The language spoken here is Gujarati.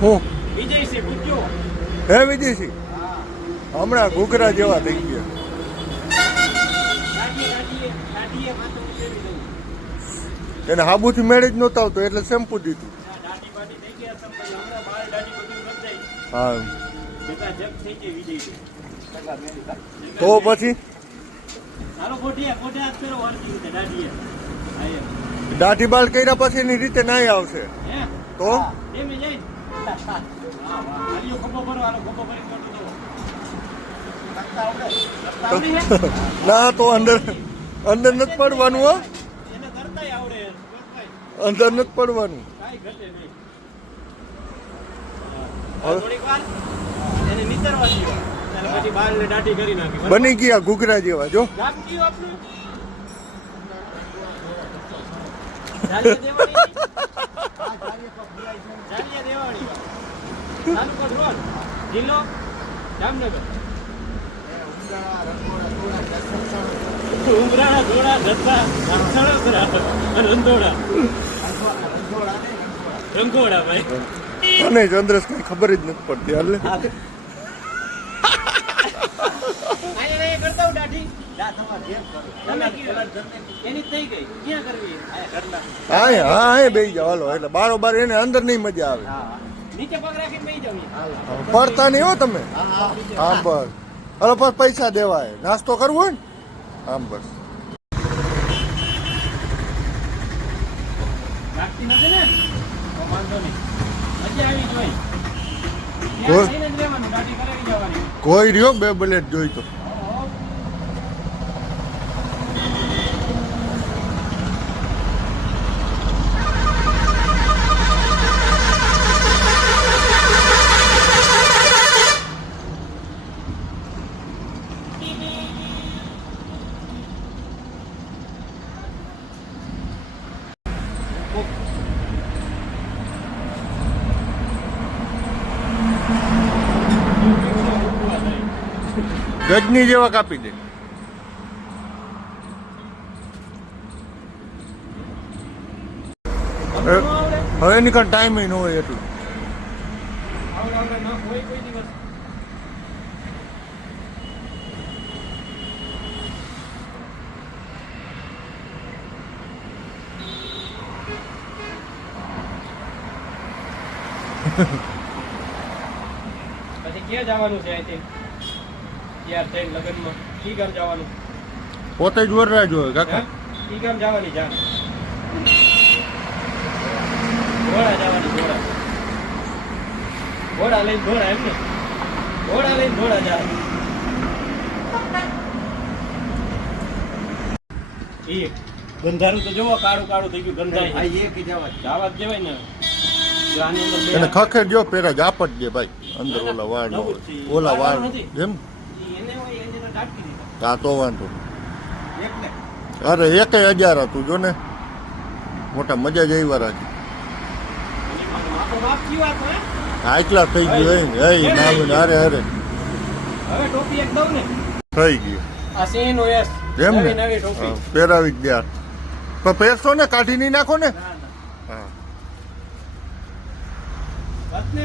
હું હે વિજયસિંહ હમણાં ઘૂઘરા જેવા થઈ ગયા. એને હાબુથી મેળે જ નહોતો આવતો એટલે શેમ્પુ દીધું. હા તો પછી દાઢી બાલ કર્યા પછી એની રીતે નાઈ આવશે તો ના તો અંદર અંદર નથી પડવાનું. હો અંદર નથી પડવાનું. બની ગયા ઘૂઘરા જેવા જો. જિલ્લો જામનગર. ઉમરાણા ધોળા ધત્તા રંધોડા રંગોડા ભાઈ અને ચંદ્રસ કઈ ખબર જ નથી પડતી. હાલે હા હા બેસી જાવ હાલો. એટલે બારોબાર એને અંદર નહીં મજા આવે. પડતા નહીં હો તમે. હા બસ હાલો બસ પૈસા દેવાય. નાસ્તો કરવો હોય ને આમ બસ. કોઈ રહ્યો બે બલેટ જોઈ તો ગજની જેવા કાપી દે. હવે એની કાંઈ ટાઈમ ન હોય એટલું. પછી ક્યાં જવાનું છે અહીંથી? યાર થઈને લગનમાં કી ગામ જવાનું? પોતે જ વરરા જોઈએ કાકા. કી ગામ જવાની જા ઘોડા જવાની. ઘોડા લઈને ઘોડા એમ ને ઘોડા લઈને ઘોડા જા. એ ગંધારું તો જોવો કાળું કાળું થઈ ગયું. ગંધાય જવા જવાય ને. એને ખખેર જો પેલા જાપટ દે ભાઈ અંદર. ઓલા વાળ ઓલા વાળ એમ. હા તો વાંધો. અરે 1000 હતું જો ને. મોટા મજા જ આવી રાખી. હા એકલા થઈ ગયું. હે ના અરે અરે હવે ટોપી એક દઉં ને થઈ ગયું. આ સીનો એસ એમ ને નવી ટોપી પહેરાવી જ દે. પણ પહેરશો ને કાઢી નહીં નાખો ને. હા બસ ને